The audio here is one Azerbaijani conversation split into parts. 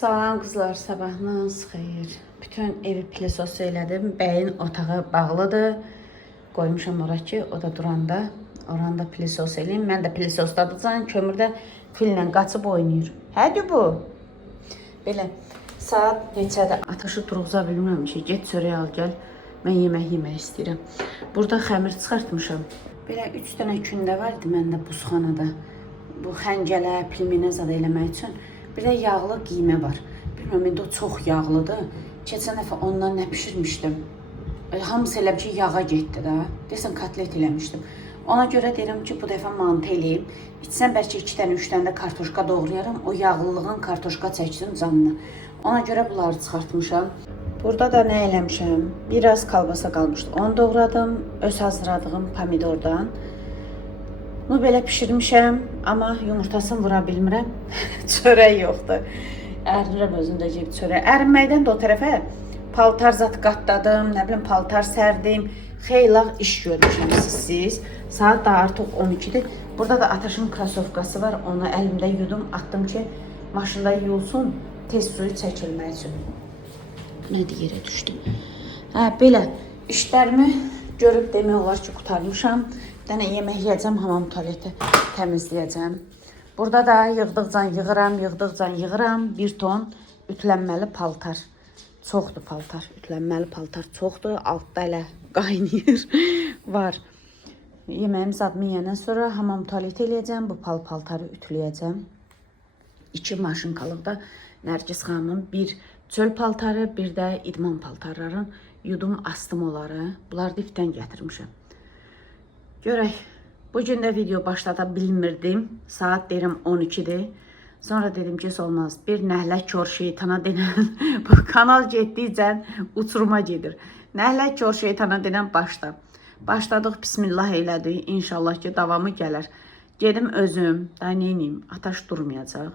Salam qızlar, sabahınız xeyir. Bütün evi pilisos elədim. Bəyin otağı bağlıdır. Qoymuşam ora ki, o da duranda. Oranda pilisos eləyim. Mən də pilisosdadıcan, kömürdə fillə qaçıb oynayır. Hədi bu? Belə, saat neçədə ateşi durğuza bilmirəm ki, get çörək al gəl. Mən yemək istəyirəm. Burada xəmir çıxartmışam. Belə 3 dənə kündə var idi məndə buzxanada. Bu xəncələ, pilminə zad eləmək üçün. Bir də yağlı qiymə var. Bilmirəm, indi o çox yağlıdır. Keçən dəfə ondan nə pişirmişdim? Hamısı elə ki, yağa getdi də. Deyəsən, kotlet eləmişdim. Ona görə deyirəm ki, bu dəfə mantı eləyim. İçsən bəlkə 2 dənə, 3 dənə də kartoşka doğrayaram. O yağlılığın kartoşka çəksin canını. Ona görə bunları çıxartmışam. Burada da nə eləmişəm? Biraz kalbasa qalmışdı. Onu doğradım. Öz hazırladığım pomidordan. Bunu belə pişirmişəm, amma yumurtasını vura bilmirəm. Çörək yoxdur. Ərinirəm özümdə gibi çörək. Ərinməkdən də o tərəfə paltar zat qatladım, nə bilim paltar sərdim. Xeyli iş görmüşəm siz. Saat da artıq 12-dir. Burada da Ataşın krasovkası var. Onu əlimdə yudum, atdım ki, maşında yuyulsun, tez suyu çəkilmək üçün. Nədir yerə düşdüm. Belə işlərimi görüb demək olar ki, qutarmışam. Bir dənə yemək yiyəcəm, hamam tualeti təmizləyəcəm. Burada da yığdıqcan yığıram. Bir ton ütlənməli paltar. Çoxdur paltar, ütlənməli paltar çoxdur. Altda elə qaynayır, var. Yeməyim zadımı yiyəndən sonra hamam tualeti eləyəcəm. Bu paltarı ütləyəcəm. 2 maşınkalıqda Nərgiz xanımın bir çöl paltarı, bir də idman paltarların yudum astım onları. Bunları dipdən gətirmişəm. Görək, bugün də video başlada bilmirdim. Saat deyirəm 12-dir. Sonra dedim ki, olmaz. Bir nəhlə kör şeytana denən, bu kanal getdikcə uçuruma gedir. Nəhlə kör şeytana denən başda. Başladıq, bismillah elədik. İnşallah ki, davamı gələr. Gedim özüm, daha neyniyim, ataş durmayacaq.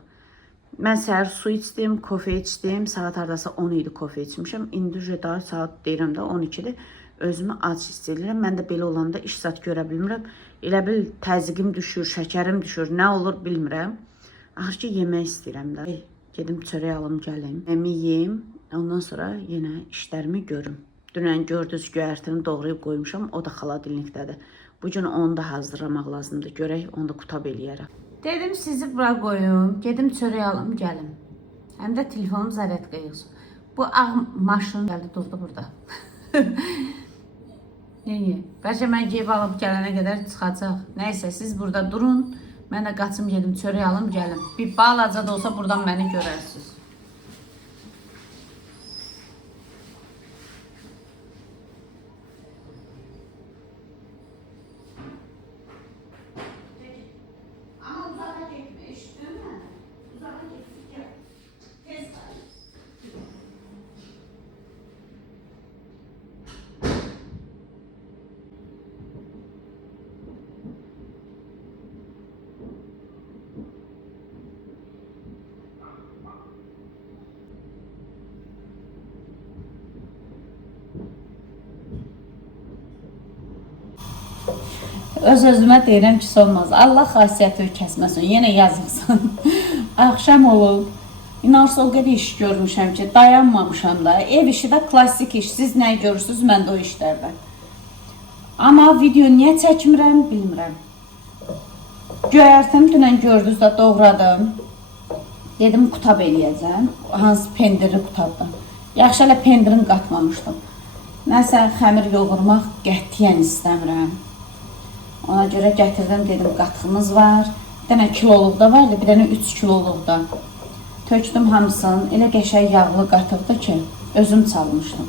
Mən səhər su içdim, kofe içdim. Saat hardasa 10 idi kofe içmişəm. İndi daha saat deyirəm də 12-dir. Özümü ac hiss edirəm. Mən də belə olanda iş zat görə bilmirəm. Elə bil təzyiqim düşür, şəkərim düşür. Nə olur bilmirəm. Axır ki, yemək istəyirəm də. Gedim çörək alım, gəlim. Yeməmi yeyim. Ondan sonra yenə işlərimi görüm. Dünən gördünüz göyərtini doğrayıb qoymuşam. O da xaladilnikdədir. Bugün onu da hazırlamaq lazımdır. Görək, onu da qutab eləyərəm. Dedim sizi bura qoyum. Gedim çörək alım, gəlim. Həm də telefonum zərət qıyıqsın. Bu ağ maşın gəldi, durdu burada. Neyi? Bəlkə mən geyib alıb gələnə qədər çıxacaq. Nəysə, siz burada durun. Mən də qaçım gedim, çörək alım, gəlim. Bir balaca da olsa buradan məni görərsiniz. Öz-özümə deyirəm ki, olmaz. Allah xasiyyəti kəsməsin. Yenə yazıqsan. Axşam olub. İnarsa o qədər iş görmüşəm ki, dayanmamışam da. Ev işi də klasik iş. Siz nə görürsünüz, mən də o işlərdən. Amma video niyə çəkmirəm, bilmirəm. Göyərtimi dünən gördünüz də doğradım. Dedim, qutab eləyəcəm. Hansı pendirli qutabdan. Yaxşı elə pendirini qatmamışdım. Nəsə xəmir yoğurmaq qətiyyən istəmirəm. Ona görə gətirdim, dedim, qatığımız var. Bir dənə kiloluq da vardı, bir dənə 3 kiloluq da. Tökdüm hamısını, elə qəşəng yağlı qatıqdır ki, özüm çalmışdım.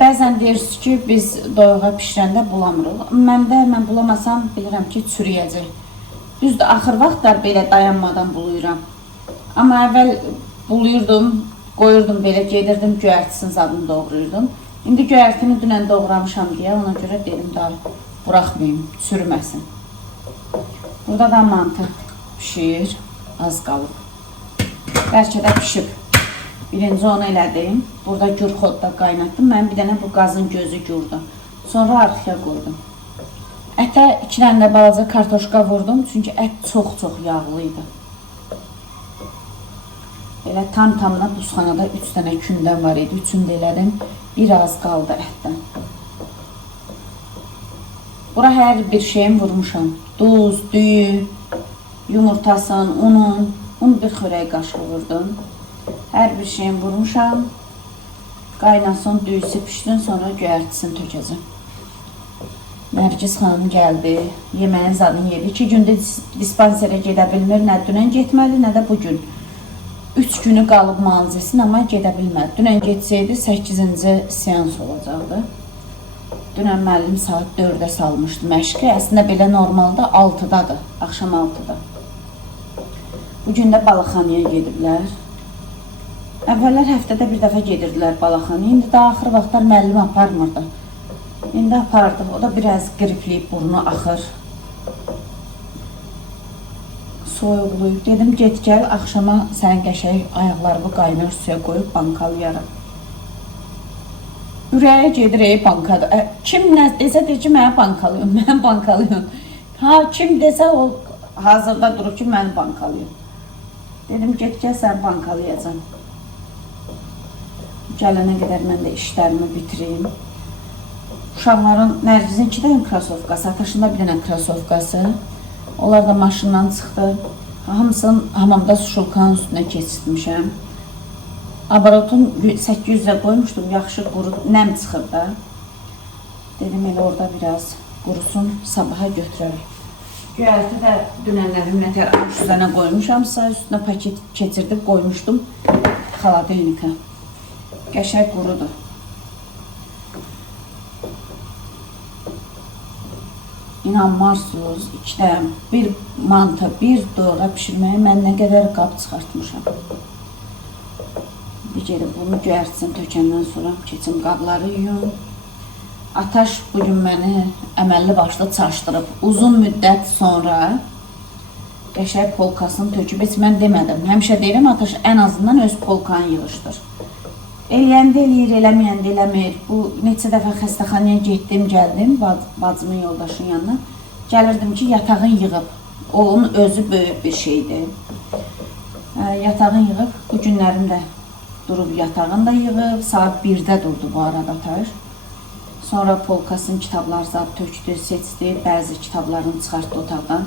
Bəzən deyirsiniz ki, biz doyuğa pişirəndə bulamırıq. Mən bulamasam, bilirəm ki, çürüyəcək. Düzdür, axır vaxtlar belə dayanmadan buluyuram. Amma əvvəl buluyurdum, qoyurdum belə, gedirdim, göyərtisinin zadını doğrayırdım. İndi göyərtini dünən doğramışam deyə, ona görə dedim daha buraxmayayım, çürüməsin. Burada da mantı pişir, az qalıb. Bəlkə də pişib. Birinci onu elədim. Burada gürxodda qaynatdım. Mən bir dənə bu qazın gözü gürdüm. Sonra arxaya qoydum. Ətə 2 dənə də balaca kartoşka vurdum. Çünki ət çox yağlı idi. Elə tam-tamına duzxanada 3 dənə kündən var idi. Üçünü də elədim. Biraz qaldı ətdən. Bura hər bir şeyin vurmuşam. Duz, düyü, yumurtasın, unun. Un bir xörək qaşığı vurdum. Hər bir şeyin vurmuşam. Qaynasın, düyüsü pişsin, sonra göyərtisini tökəcəm. Nərgiz xanım gəldi, yeməyin zadını yedi. 2 gündür dispanserə gedə bilmir, nə dünən getməli, nə də bugün. 3 günü qalıb müalicəsin, amma gedə bilmədi. Dünən getsəydi 8-ci seans olacaqdı. Dünən müəllim saat 4-də salmışdı məşqi. Əslində belə normalda 6-dadır, axşam 6-da. Bugün də Balaxanıya gediblər. Əvvəllər həftədə bir dəfə gedirdilər Balaxanıya. İndi də axır vaxtlar müəllim aparmırdı. İndi apardı. O da biraz qripliyib, burnu axır. Soyuqluyub. Dedim, get gəl, axşama sən qəşəng ayaqlarımı qaynar suya qoyub bankalıyaram. Ürəyə gedir, bankada. Kim nə desə deyir ki, mənə bankalıyım, mən bankalıyım. Ha, kim desə o hazırda durur ki, məni bankalıyım. Dedim, get gəl, sən bankalayacam. Gələnə qədər mən də işlərimi bitireyim. Uşaqların Nərgizin 2 dənə krasovkası, Ataşın da 1 dənə krasovkası. Onlar da maşından çıxdı. Hamısını hamamda suşulkanın üstünə keçirtmişəm. Abarotun 800-ə qoymuşdum, yaxşı quru, nəm çıxır da. Dedim, elə orada biraz qurusun, sabaha götürərək. Göyərti də dünənlərim nətər 300 dənə qoymuşamsa, üstünə paket keçirdib qoymuşdum xaladenika. Qəşəng qurudur. İnanmarsınız, 1 mantı, 1 doğra pişirməyə mən nə qədər qab çıxartmışam. Bir gedib bunu göyərtisini tökəndən sonra keçim qabları yuyum. Ataş bugün məni əməlli başlı çaşdırıb. Uzun müddət sonra qəşəng polkasını töküb, heç mən demədim. Həmişə deyirəm, Ataş ən azından öz polkanı yığışdır. Eləyəndə eləyir, eləməyəndə eləmir. Bu, neçə dəfə xəstəxanaya getdim, gəldim, bacımın yoldaşın yanına. Gəlirdim ki, yatağın yığıb. Onun özü böyük bir şeydir. Yatağın yığıb, bu günlərimdə durub yatağını da yığıb. Saat 1-də durdu bu arada Ataş. Sonra polkasının kitabları zat tökdü, seçdi. Bəzi kitablarını çıxartdı otaqdan.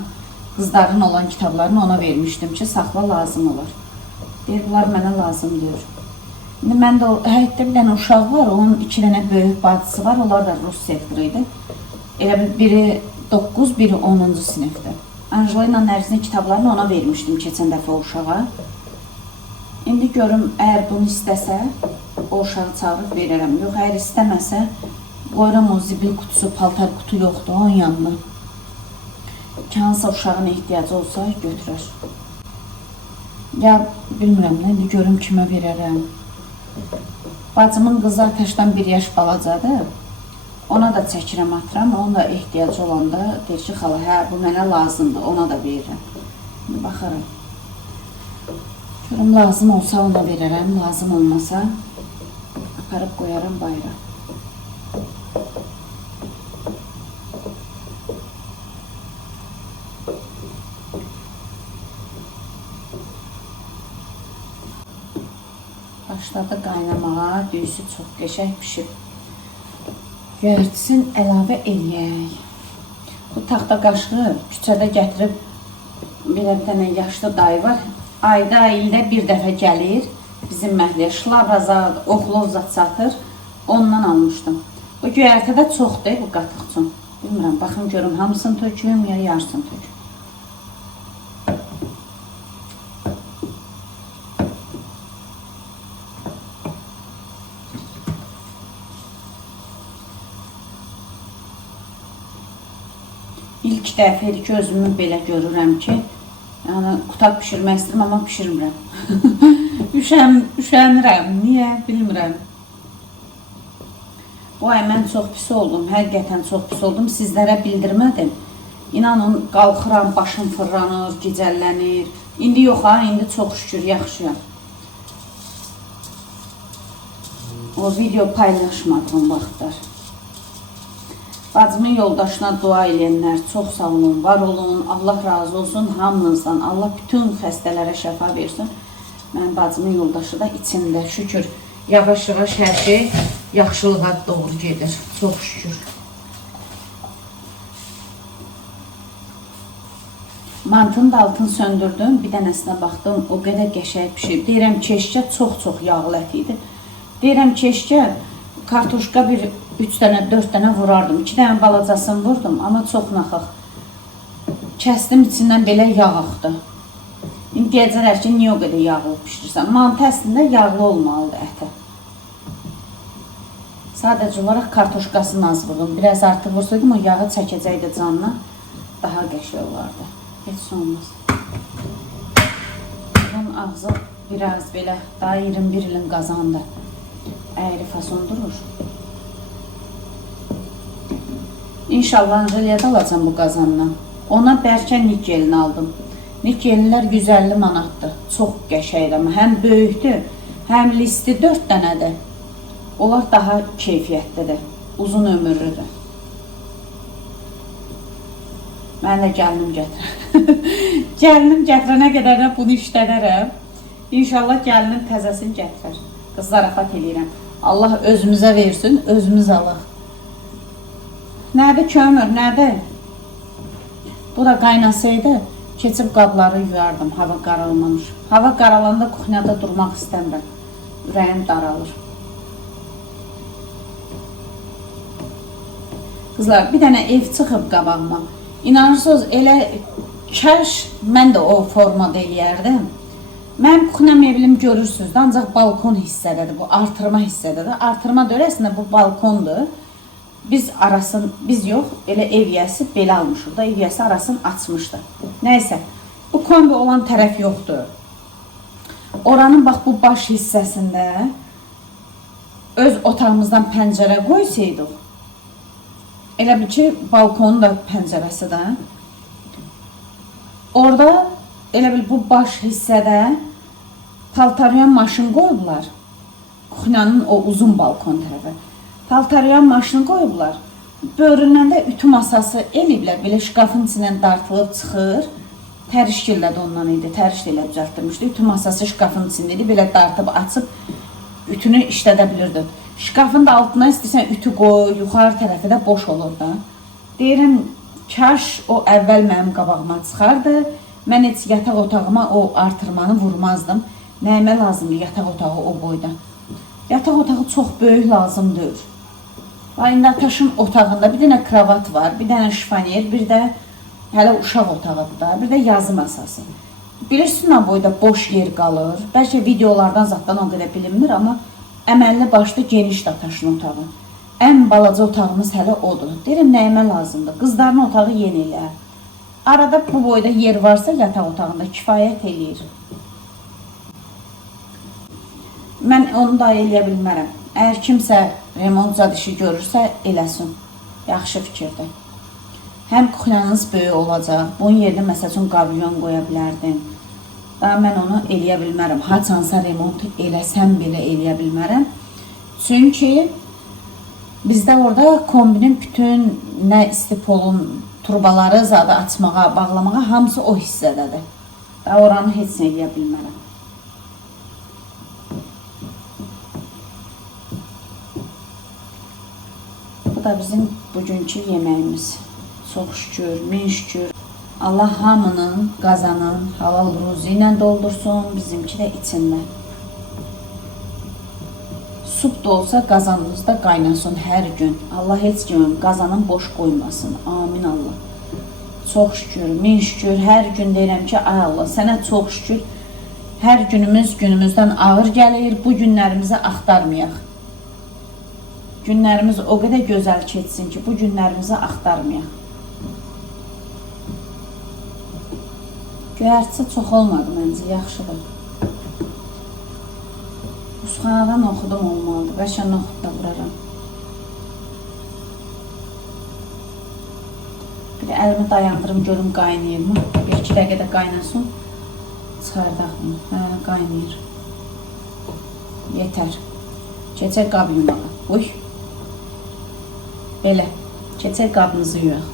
Qızların olan kitablarını ona vermişdim ki, saxla lazım olur. Deyir, bunlar mənə lazımdır. İndi mən də həyətdə bir dənə uşaq var, onun 2 dənə böyük bacısı var, onlar da Rus sektoru idi. Elə biri 9, biri 10-cu sinifdə. Anjela ilə Nərgizin kitablarını ona vermişdim keçən dəfə o uşağa. İndi görüm, əgər bunu istəsə, o uşağı çağırıb verərəm. Yox, əgər istəməsə, qoyuram o zibil kutusu, paltar kutu yoxdur, onun yanına. Ki, hansısa uşağın ehtiyacı olsa götürər. Ya, bilmirəm, indi görüm kimə verərəm. Bacımın qızı Ataşdan 1 yaş balacadır. Ona da çəkirəm, atıram. Onun da ehtiyacı olanda deyir ki, xala, hə, bu mənə lazımdır, ona da verirəm. Baxarım. Görüm, lazım olsa ona verərəm, lazım olmasa aparıb qoyaram bayra. Başladı qaynamağa, düyüsü çox qəşəng pişib. Göyərtisin əlavə eləyək. Bu taxta qaşığı küçədə gətirib, belə bir dənə yaşlı dayı var. Ayda, ildə bir dəfə gəlir, bizim məhəlləyə şlavrazad, oxlov zat satır, ondan almışdım. Bu göyərtidə çoxdur, bu qatıq üçün. Bilmirəm, baxın görüm, hamısını töküm ya yarısını töküm. İlk dəfədir ki, özümü belə görürəm ki, yəni qutab pişirmək istəyirəm, amma pişirmirəm. Üşənirəm, niyə? Bilmirəm. Bu ay mən çox pis oldum, həqiqətən çox pis oldum, sizlərə bildirmədim. İnanın, qalxıram, başım fırlanır, gecəllənir. İndi yox ha, indi çox şükür, yaxşıyam. O video paylaşmadığım vaxtlar. Bacımın yoldaşına dua eləyənlər, çox sağ olun, var olun, Allah razı olsun hamınızdan. Allah bütün xəstələrə şəfa versin. Mənim bacımın yoldaşı da içində. Şükür, yavaş-yavaş hər şey yaxşılığa doğru gedir. Çox şükür. Mantının da altını söndürdüm. Bir dənəsinə baxdım. O qədər qəşəng pişirib. Deyirəm keşkə çox-çox yağlı ət idi. Deyirəm keşkə kartuşka bir 3 dənə, 4 dənə vurardım. 2 dənə balacasını vurdum. Amma çox naxaq. Kəsdim, içindən belə yağ axdı. İndi deyəcəklər ki, niyə o qədər yağlı pişirirsən? Mantı əslində yağlı olmalıdır ətə. Sadəcə olaraq kartuşkasını az vurdum. Biraz artıq vursaydım, o yağı çəkəcəkdi canına. Daha qəşəng olardı. Heç olmaz. Bunun ağzı biraz belə, daha 21 ilin qazandı. Əyri fason durur. İnşallah Anjeliyada alacam bu qazandan. Ona bərkə nikelini aldım. Nikellər 150 manatdır. Çox qəşəngdir amma həm böyükdür, həm listi 4 dənədir. Onlar daha keyfiyyətlidir, uzun ömürlüdür. Mən də gəlinim gətirəm. Gəlinim gətirənə qədər də bunu işlədərəm. İnşallah gəlinim təzəsini gətirər. Qız zarafat eləyirəm. Allah özümüzə versin, özümüz alaq. Nədir kömür, nədir? Bu da qaynasaydı, keçib qabları yuyardım, hava qaralmamış. Hava qaralanda kuxnyada durmaq istəmirəm. Ürəyim daralır. Qızlar, bir dənə ev çıxıb qabağıma. İnanırsınız, elə kəş mən də o formada eləyərdim. Mənim kuxnyam evlim görürsünüz də, ancaq balkon hissədədir, bu artırma hissədədir. Artırma dörəsində bu balkondur. Biz yox, elə ev yəsi belə almışıq da, ev yəsi arasını açmışdı. Nəysə, bu kombi olan tərəf yoxdur. Oranın bax bu baş hissəsində öz otağımızdan pəncərə qoysaydıq, elə bil ki, balkonun da pəncərəsi də. Orada, elə bil bu baş hissədə paltaryan maşın qoyublar. Kuxnyanın o uzun balkon tərəfi. Paltaryan maşını qoyublar. Böründən də ütü masası eləyiblər. Belə şkafın içindən dartılıb çıxır. Tərişgillə də ondan idi. Təriş ilə düzəltdirmişdi. Ütü masası şkafın içində idi. Belə dartıb açıb ütünü işlədə bilirdi. Şkafın da altına istəyirsən ütü qoy. Yuxarı tərəfi də boş olur da. Deyirəm, kaş o əvvəl mənim qabağıma çıxardı. Mən heç yataq otağıma o artırmanı vurmazdım. Nəyimə lazımdır yataq otağı o boyda? Yataq otağı çox böyük lazımdır. İndi Ataşın otağında bir dənə kravat var, bir dənə şifonyer, bir də hələ uşaq otağıdır da, bir də yazı masası. Bilirsiniz, boyda boş yer qalır. Bəlkə videolardan zaten o qədər bilinmir, amma əməlli başlı genişdir Ataşın otağı. Ən balaca otağımız hələ odur. Deyirəm, nəyimə lazımdır? Qızların otağı yeni elə. Arada bu boyda yer varsa yataq otağında kifayət eləyir. Mən onu da eləyə bilmərəm. Əgər kimsə remont zad işi görürsə, eləsin. Yaxşı fikirdir. Həm kuxnyanız böyük olacaq. Bunun yerinə məsəl üçün qavyon qoya bilərdim. Daha mən onu eləyə bilmərəm. Haçansa remont eləsəm belə eləyə bilmərəm. Çünki bizdə orada kombinin bütün nə istipolun turbaları zadı açmağa, bağlamağa hamısı o hissədədir. Daha oranı heç nə eləyə bilmərəm. Bu da bizim bugünkü yeməyimiz. Çox şükür, min şükür. Allah hamının qazanın halal ruzi ilə doldursun, bizimki də içində. Sup da olsa qazanınızda qaynasın hər gün. Allah heç kimin qazanın boş qoymasın. Amin Allah. Çox şükür, min şükür. Hər gün deyirəm ki, ay Allah, sənə çox şükür. Hər günümüz günümüzdən ağır gəlir. Bu günlərimizi axtarmayaq. Günlərimiz o qədər gözəl keçsin ki, bu günlərimizi axtarmayaq. Göyərtisi çox olmadı məncə, yaxşıdır. Buzxanadan oxudum olmalıdır. Bəlkə noxud da vuraram. Bir də əlimi dayandırım, görüm qaynayır mı? 1-2 dəqiqədə qaynasın. Çıxardaq bunu. Hə, qaynayır. Yetər. Keçək qab yumağa. Uy. Belə. Keçək qabınızı yuyaq.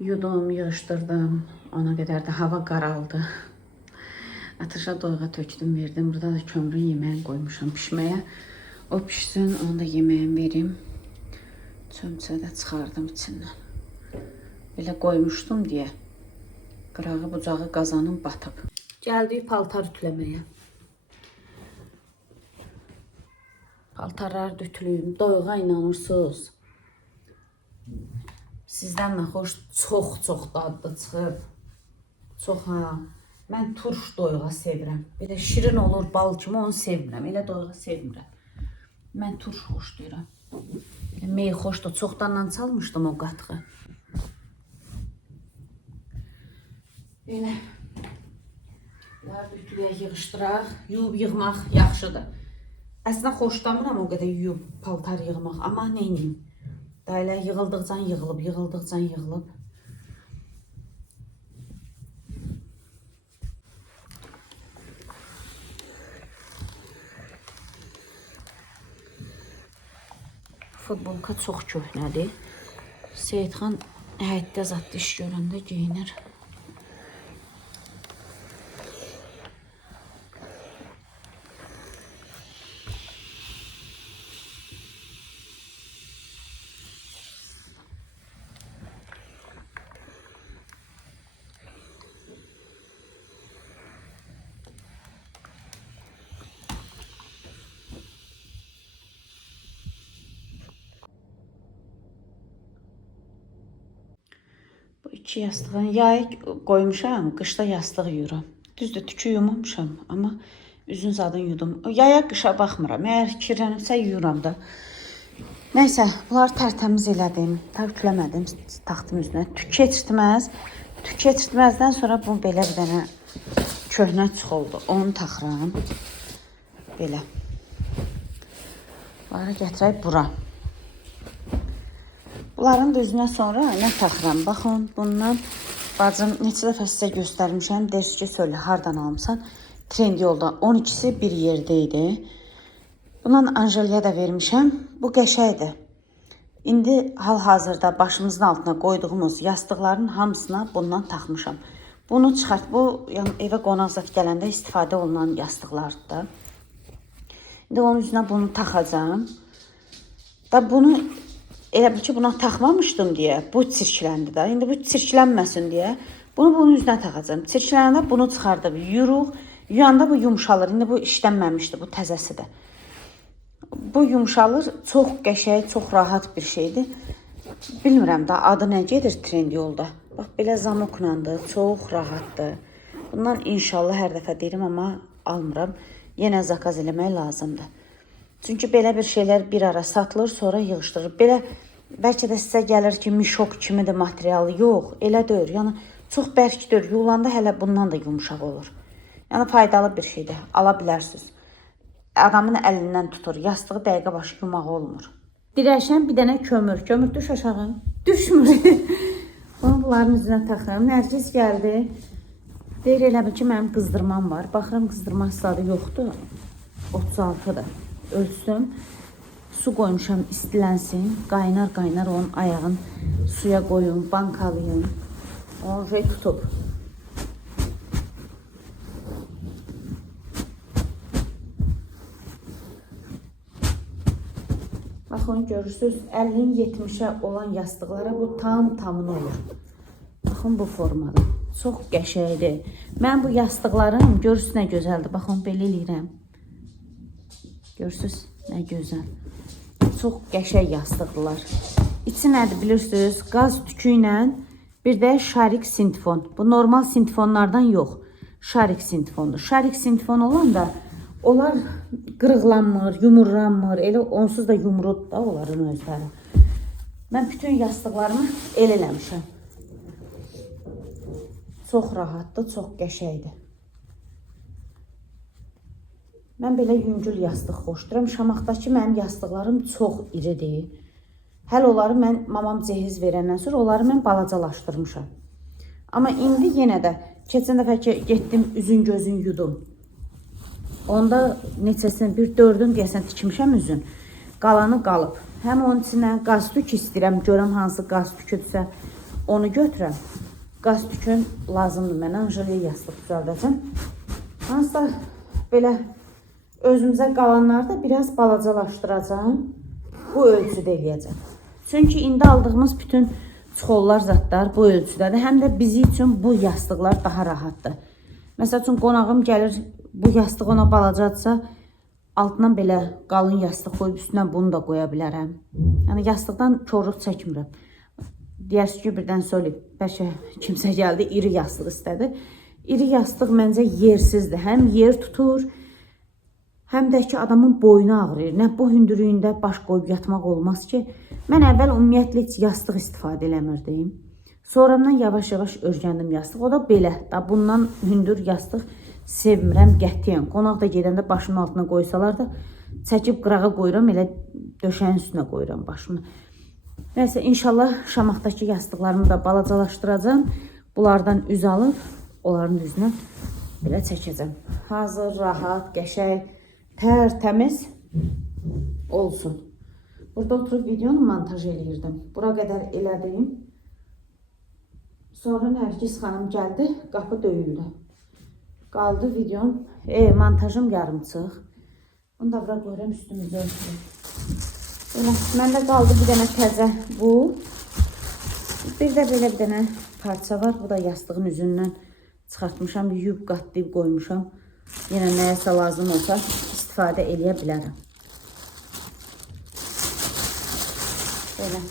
Yudum, yığışdırdım. Ona qədər də hava qaraldı. Atışa doyuğa tökdüm, verdim. Burada da kömrün yeməğini qoymuşam pişməyə. O pişsin, onu da yeməğini verim. Çömçə də çıxardım içindən. Belə qoymuşdum deyə. Qırağı bucağı qazanım batıb. Gəldik paltar ütüləməyə. Paltarlar ütülüyüm. Doyuğa inanırsınız. Sizdən də xoş çox dadlı çıxıb. Çox ha. Mən turş doyuğa sevirəm. Belə şirin olur bal kimi, onu sevmirəm. Elə doyuğa sevmirəm. Mən turş xoşlayıram. Mey xoşdur. Çoxdandan çalmışdım o qatığı. Belə. Bunları ütüləyə yığışdıraq. Yuyub yığmaq yaxşıdır. Əslində xoşlamıram o qədər yuyub paltar yığmaq. Amma neyniyim? Da elə yığıldıqcan yığılıb, yığıldıqcan yığılıb. Futbolka çox köhnədir. Seyidxan həyətdə zat iş görəndə geyinir. Bu iki yastığın yay qoymuşam, qışda yastıq yuyuram. Düzdür, tükü yumamışam, amma üzün zadını yudum. Yaya qışa baxmıram, əgər kirlənibsə yuyuram da. Nəysə, bunları tərtəmiz elədim, ütüləmədim taxtım üzünə. Tük keçirtməz. Tük keçirtməzdən sonra bu belə bir dənə köhnə çıx oldu. Onu taxıram. Belə. Bunları gətirək bura. Bunların da üzünə sonra nə taxıram? Baxın, bundan bacım neçə dəfə sizə göstərmişəm. Deyir ki, söyle, hardan almışsan? Trendyolda 12'si bir yerdə idi. Bundan Anjeliya da vermişəm. Bu qəşəydir. İndi hal-hazırda başımızın altına qoyduğumuz yastıqların hamısına bundan taxmışam. Bunu çıxart. Bu yəni, evə qonaq zat gələndə istifadə olunan yastıqlardır da. İndi onun üzünə bunu taxacağım. Da bunu elə bil ki, buna taxmamışdım deyə bu çirkləndi də. İndi bu çirklənməsin deyə bunu bunun üzünə taxacağım. Çirklənəndə bunu çıxardıb yuyuruq. Yuyanda bu yumşalır. İndi bu işlənməmişdir, bu təzəsidir. Bu yumşalır, çox qəşəng, çox rahat bir şeydir. Bilmirəm da adı nə gedir Trendyolda. Bax, belə zamoklandır, çox rahatdır. Bundan inşallah hər dəfə deyirəm, amma almıram. Yenə zakaz eləmək lazımdır. Çünki belə bir şeylər bir ara satılır, sonra yığışdırır. Belə bəlkə də sizə gəlir ki, mişok kimidir materialı. Yox, elə deyil. Yəni çox bərkdir. Yuyulanda hələ bundan da yumşaq olur. Yəni faydalı bir şeydir. Ala bilərsiniz. Adamın əlindən tutur. Yastığı dəqiqə başı yumaq olmur. Dirəşən bir dənə kömür. Kömür düş aşağı. Düşmür. Bunu bunların üzünə taxım. Nərgiz gəldi. Deyir elə bil ki, mənim qızdırmam var. Baxıram qızdırma sadı yoxdur. 36'dır. Ölsün. Su qoymuşam istilənsin. Qaynar qaynar onun ayağın suya qoyun, bankalayın. O şey tutub. Baxın görürsünüz 50'nin 70'e olan yastıqlara bu tamını olur. Baxın bu formada. Çox qəşəngdir. Mən bu yastıqlarım görürsünüz nə gözəldir. Baxın belə eləyirəm. Görürsünüz nə gözəl. Çox qəşəng yastıqlar. İçi nədir bilirsiniz? Qaz tükü ilə bir də şarik sintifon. Bu normal sintifonlardan yox. Şarik sintifondur. Şarik sintifon olan da onlar qırıqlanmır, yumurlanmır. Elə onsuz da yumrudur da onların özləri. Mən bütün yastıqlarımı el eləmişəm. Çox rahatdır, çox qəşəngdir. Mən belə yüngül yastıq xoşduram. Şamaxdakı mənim yastıqlarım çox iridir. Hələ onları mən mamam cehiz verəndən sonra onları mən balacalaşdırmışam. Amma indi yenə də keçən dəfə ki getdim üzün gözün yudum. Onda neçəsini bir 4'ün deyəsən tikmişəm üzün. Qalanı qalıb. Həm onun içinə qaz tük istəyirəm. Görəm hansı qaz tüküdürsə onu götürəm. Qaz tükün lazımdır mənə. Anjeliya yastıq düzəldəcəm. Hansısa belə özümüzə qalanları da biraz balacalaşdıracağım. Bu ölçüdə eləyəcəm. Çünki indi aldığımız bütün çuxollar zadlar bu ölçüdədir. Həm də bizi üçün bu yastıqlar daha rahatdır. Məsəl üçün qonağım gəlir, bu yastıq ona balacadırsa, altından belə qalın yastıq qoyub üstündən bunu da qoya bilərəm. Yəni yastıqdan korluq çəkmirəm. Deyərsiniz ki, birdən söyləyib, bəlkə kimsə gəldi, iri yastıq istədi. İri yastıq məncə yersizdir. Həm yer tutur, həm də ki, adamın boynu ağrıyır. Nə bu hündürlüyündə baş qoyub yatmaq olmaz ki. Mən əvvəl ümumiyyətlə heç yastıq istifadə eləmirdim. Sonradan yavaş-yavaş öyrəndim yastıq. O da belə. Da bundan hündür yastıq sevmirəm qətiyyən. Qonaq da gedəndə başımın altına qoysalar da çəkib qırağa qoyuram, elə döşəyin üstünə qoyuram başımı. Nəysə, inşallah şamaqdakı yastıqlarımı da balacalaşdıracağım. Bunlardan üz alıb, onların üzünə belə çəkəcəm. Hazır, rahat, qəşəng, tərtəmiz olsun. Burada oturub videonu montaj eləyirdim. Bura qədər elədim. Sonra Nərgiz xanım gəldi, qapı döyüldü. Qaldı videom, montajım yarımçıq. Bunu da bura qoyuram, üstümüzü örtürüm. Məndə qaldı bir dənə təzə bu. Bir də belə bir dənə parça var. Bu da yastığın üzündən çıxartmışam. Yuyub qatlayıb qoymuşam. Yenə nəyəsə lazım olsa istifadə eləyə bilərəm. Belə.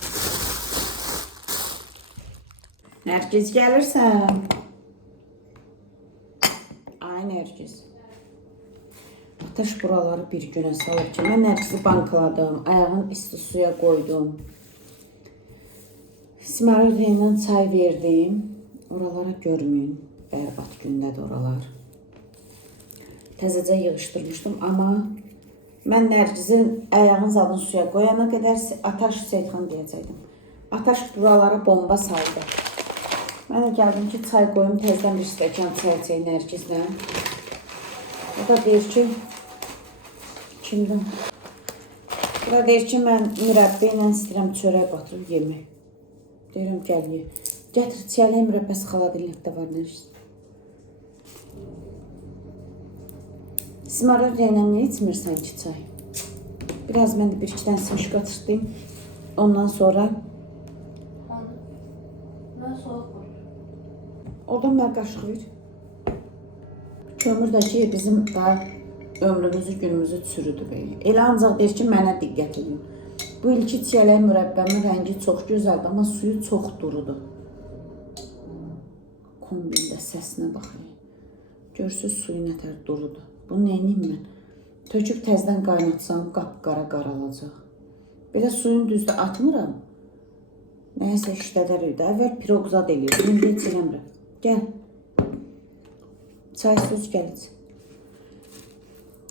Nərgiz gəlirsən. Ay Nərgiz. Ataş buraları bir günə salıb ki, mən Nərgizi bankaladım, ayağın isti suya qoydum. Smərliyə ilə çay verdim. Oralara görməyin, bərbad gündədir oralar. Təzəcə yığışdırmışdım, amma mən Nərgizin ayağın zadını suya qoyana qədər Ataş Seyidxan deyəcəkdim. Ataş buralara bomba saldı. Mən də gəldim ki, çay qoyum, tezdən bir stəkan çay içək Nərgizlə. O da deyir ki, kimdən? O da deyir ki, mən mürəbbə ilə istəyirəm çörək batırıb yemək. Deyirəm, gəl ye. Gətir, çiyələyə mürəbbəsi xaladillikdə var Nərgiz. Simaradiya ilə niyə içmirsən ki, çay? Biraz mən də bir-iki dənə simiş qatırdım. Ondan sonra... Mən soğuk var. Oradan mən qaşıq ver. Kömür də ki, bizim daha ömrümüzü, günümüzü çürüdü. Elə ancaq deyir ki, mənə diqqət edin. Bu ilki çiyələk mürəbbəmin rəngi çox gözəldir, amma suyu çox durudur. Kombində səsinə baxayım. Görsüz suyu nətər durudur. Bunu neyiniyim mən? Töküb təzdən qaynatsam, qapqara qaralacaq. Belə suyun düzdə atmıram. Nəyəsə işlədər idi. Əvvəl piroq zad eləyir. İndi heç eləmirəm. Gəl. Çay söz gəlic.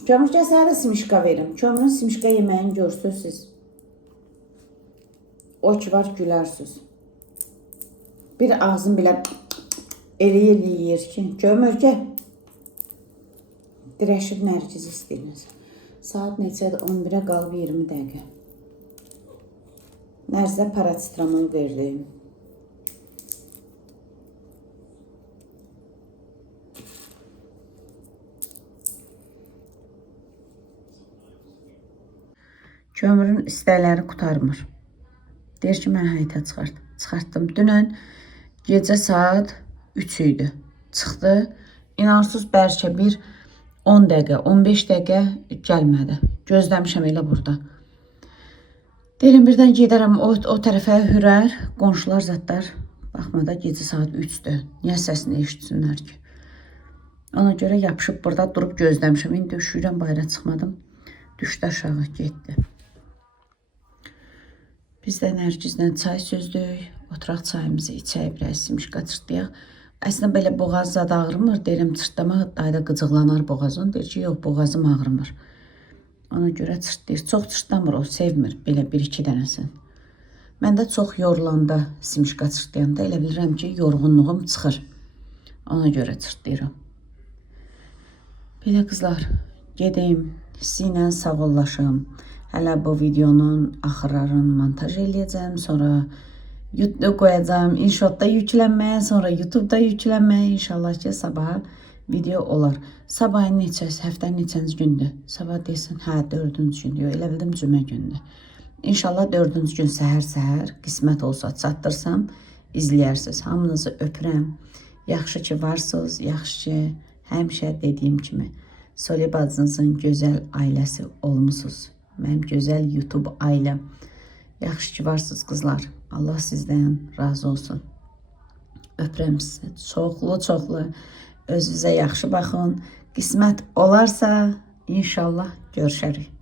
Kömür gəl, sənə də simişqa verim. Kömürün simişqa yeməyini görsünüz siz. O ki var, gülərsiniz. Bir ağzın belə eləyir ki, kömür gəl. Dirəşib Nərgiz istəyiniz. Saat neçədir? 11-ə qalıb 20 dəqiqə. Nərzə parasetramol verdim. Kömürün istəkləri qutarmır. Deyir ki, mən həyətə çıxartdım. Dünən gecə saat 3 idi. Çıxdı. İnarsız bəlkə bir 10 dəqiqə, 15 dəqiqə gəlmədi. Gözləmişəm elə burada. Deyirəm, birdən gedərəm o tərəfə hürər. Qonşular zadlar baxmada gecə saat 3-dür. Niyə səsini eşitsinlər ki? Ona görə yapışıb burada durub gözləmişəm. İndi üşüyürəm, bayra çıxmadım. Düşdü aşağı, getdi. Biz də Nərgizlə çay sözdük. Oturaq çayımızı içək, biraz simiş qaçırtdıyaq. Əslində belə boğaz zad ağrımır. Deyirəm, çırtlamaq dayda qıcıqlanar boğazın. Deyir ki, yox, boğazım ağrımır. Ona görə çırtlayır. Çox çırtlamır, o sevmir. Belə bir-iki dənəsin. Mən də çox yorulanda, simiş qaçırtlayanda elə bilirəm ki, yorğunluğum çıxır. Ona görə çırtlayıram. Belə qızlar, gedeyim, sizinlə sağollaşım. Hələ bu videonun axırlarını montaj eləyəcəm. Sonra YouTube qoyacağım, InShot'da yüklənməyə, sonra YouTube'da yüklənməyə. İnşallah ki, sabah video olar. Sabahın neçəsi, həftənin neçənci gündür? Sabah deyəsən, hə, 4-cü gündür. Yox, elə bildim cümə gündür. İnşallah 4-cü gün səhər-səhər qismət olsa çatdırsam, izləyərsiniz. Hamınızı öpürəm. Yaxşı ki varsınız, yaxşı ki həmişə dediyim kimi Soley bacınızın gözəl ailəsi olmusunuz. Mənim gözəl YouTube ailəm. Yaxşı ki varsınız qızlar. Allah sizdən razı olsun. Öpürəm sizi. Çoxlu. Özünüzə yaxşı baxın. Qismət olarsa inşallah görüşərik.